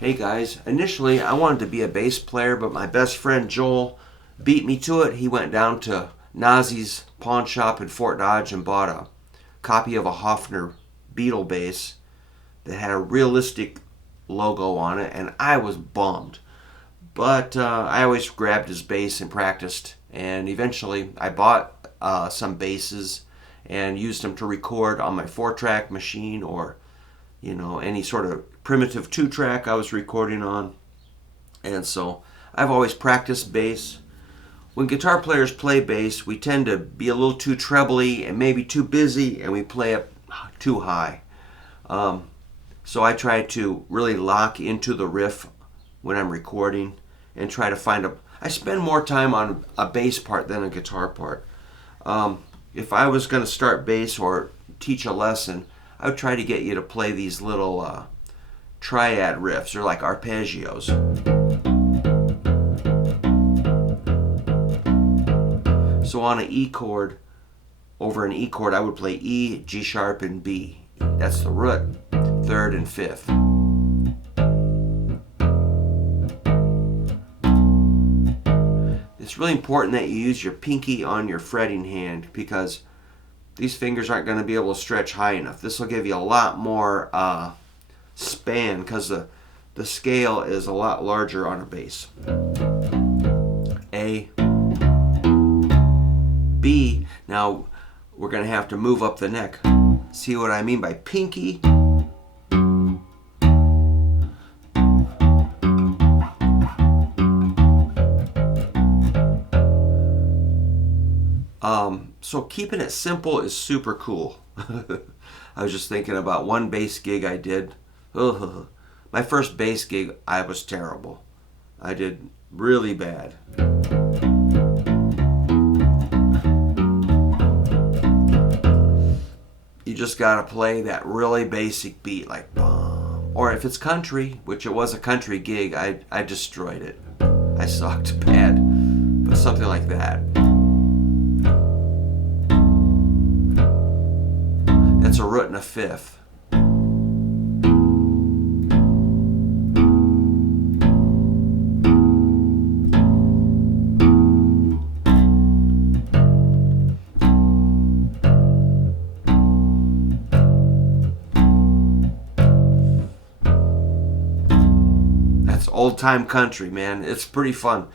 Hey guys, initially I wanted to be a bass player, but my best friend Joel beat me to it. He went down to Nazi's pawn shop in Fort Dodge and bought a copy of a Hofner Beetle bass that had a realistic logo on it, and I was bummed. But I always grabbed his bass and practiced, and eventually I bought some basses and used them to record on my 4-track machine or any sort of primitive 2-track I was recording on. And so I've always practiced bass. When guitar players play bass, we tend to be a little too trebly and maybe too busy, and we play it too high. So I try to really lock into the riff when I'm recording and try to find I spend more time on a bass part than a guitar part. If I was going to start bass or teach a lesson, I would try to get you to play these little triad riffs, or like arpeggios. So on an E chord, over an E chord, I would play E, G sharp, and B. That's the root, 3rd and 5th. It's really important that you use your pinky on your fretting hand because these fingers aren't going to be able to stretch high enough. This will give you a lot more span because the scale is a lot larger on a bass. A, B. Now we're going to have to move up the neck. See what I mean by pinky? So keeping it simple is super cool. I was just thinking about one bass gig I did. Ugh. My first bass gig, I was terrible. I did really bad. You just gotta play that really basic beat, like bum. Or if it's country, which it was a country gig, I destroyed it. I sucked bad, but something like that. That's a root and a 5th. That's old time country, man. It's pretty fun,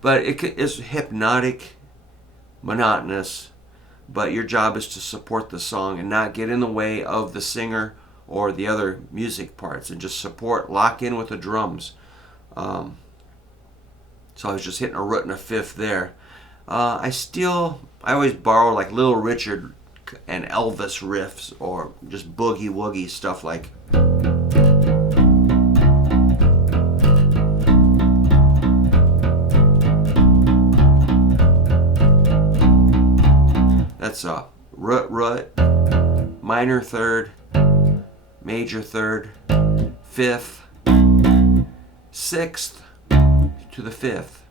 but it's hypnotic, monotonous. But your job is to support the song and not get in the way of the singer or the other music parts, and just lock in with the drums. So I was just hitting a root and a 5th there. I always borrow like Little Richard and Elvis riffs, or just boogie woogie stuff like. That's a root, minor 3rd, major 3rd, 5th, 6th to the 5th,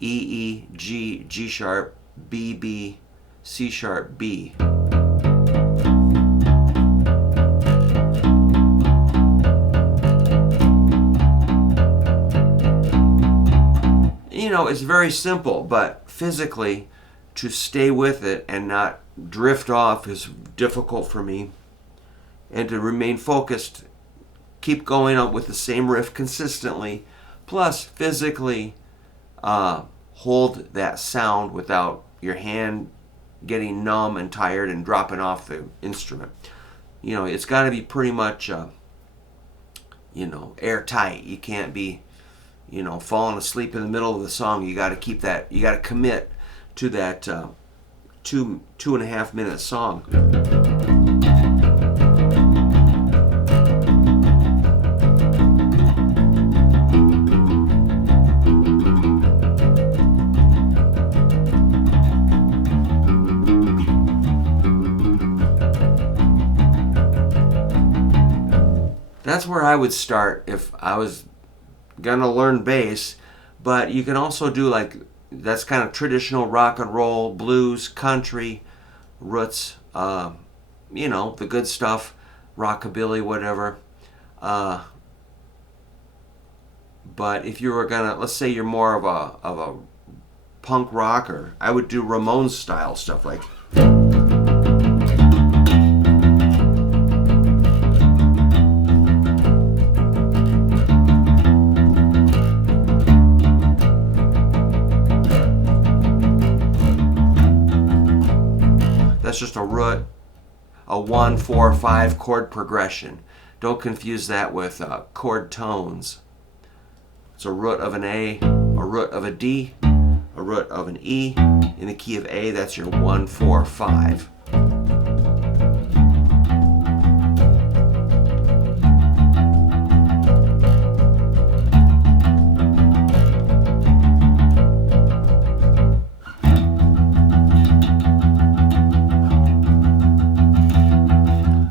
E, G, G sharp, B, B, C sharp, B. It's very simple, but physically, to stay with it and not drift off is difficult for me. And to remain focused, keep going up with the same riff consistently, plus physically hold that sound without your hand getting numb and tired and dropping off the instrument. It's got to be pretty much airtight. You can't be falling asleep in the middle of the song. You got to keep that, you got to commit to that 2.5 minute song. That's where I would start if I was gonna learn bass. But you can also do that's kind of traditional rock and roll, blues, country, roots, the good stuff, rockabilly, whatever. But if you were gonna, let's say you're more of a punk rocker, I would do Ramones style stuff like. That's just a root, a 1, 4, 5 chord progression. Don't confuse that with chord tones. It's a root of an A, a root of a D, a root of an E. In the key of A, that's your 1, 4, 5.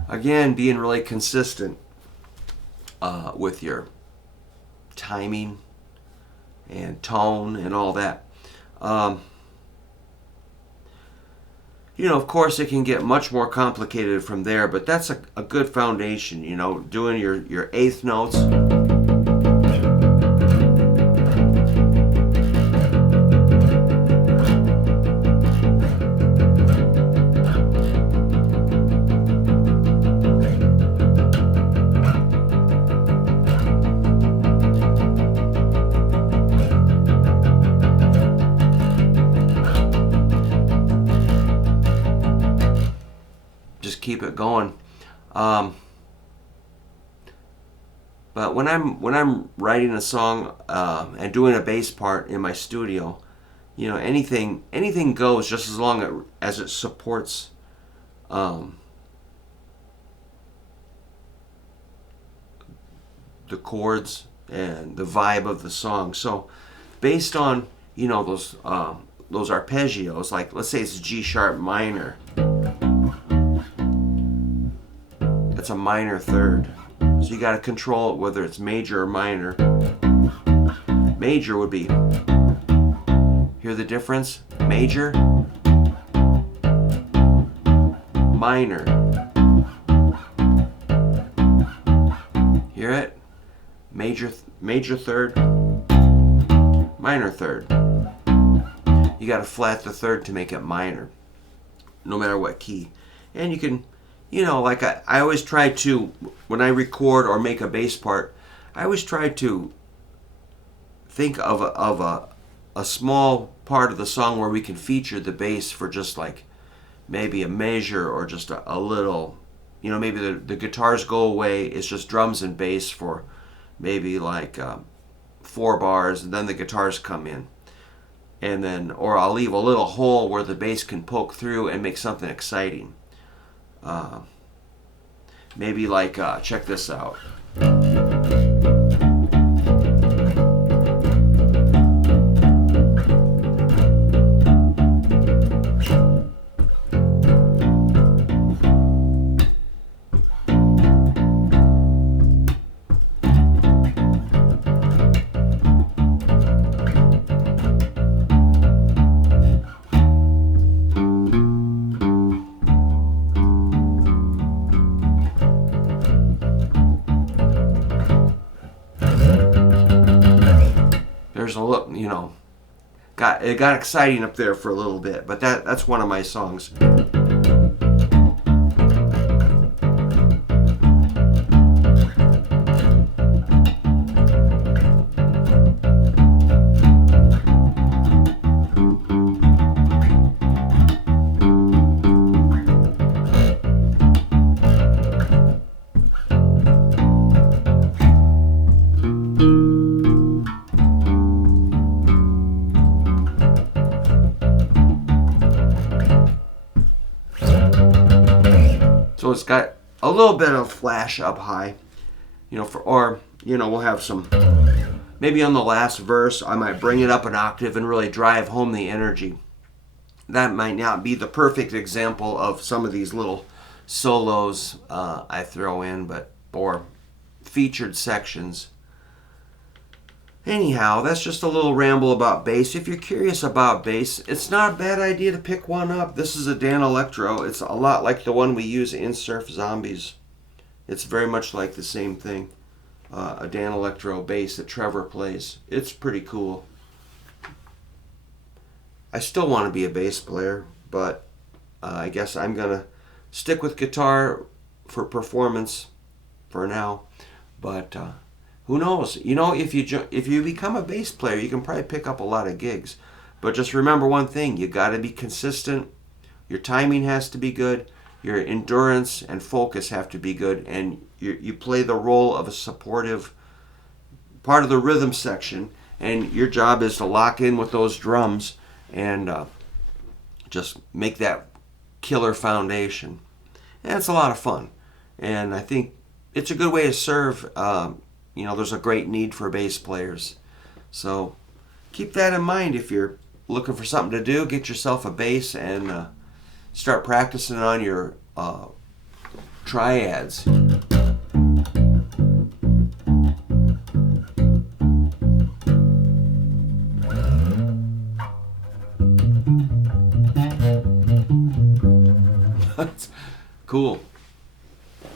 Again, being really consistent with your timing and tone and all that. Of course, it can get much more complicated from there, but that's a good foundation, doing your eighth notes. Keep it going. But when I'm writing a song and doing a bass part in my studio, anything goes, just as long as it supports the chords and the vibe of the song. So based on those arpeggios, like let's say it's G sharp minor. That's a minor third. So you got to control it whether it's major or minor. Major would be, hear the difference? Major, minor. Hear it? Major third, minor third. You got to flat the third to make it minor, no matter what key. And you can, like I always try to, when I record or make a bass part, I always try to think of a small part of the song where we can feature the bass for just like maybe a measure or just a little, maybe the guitars go away, it's just drums and bass for maybe like 4 bars, and then the guitars come in. And then, or I'll leave a little hole where the bass can poke through and make something exciting. Maybe like, check this out. There's a look, it got exciting up there for a little bit, but that's one of my songs. So it's got a little bit of flash up high, we'll have some, maybe on the last verse, I might bring it up an octave and really drive home the energy. That might not be the perfect example of some of these little solos I throw in, or featured sections. Anyhow, that's just a little ramble about bass. If you're curious about bass, it's not a bad idea to pick one up. This is a Dan Electro. It's a lot like the one we use in Surf Zombies. It's very much like the same thing. a Dan Electro bass that Trevor plays. It's pretty cool. I still want to be a bass player, but I guess I'm gonna stick with guitar for performance for now. But who knows? You know, if you become a bass player, you can probably pick up a lot of gigs. But just remember one thing: you got to be consistent. Your timing has to be good. Your endurance and focus have to be good, and you play the role of a supportive part of the rhythm section. And your job is to lock in with those drums and just make that killer foundation. And it's a lot of fun, and I think it's a good way to serve. There's a great need for bass players, so keep that in mind if you're looking for something to do. Get yourself a bass and start practicing on your triads. That's cool.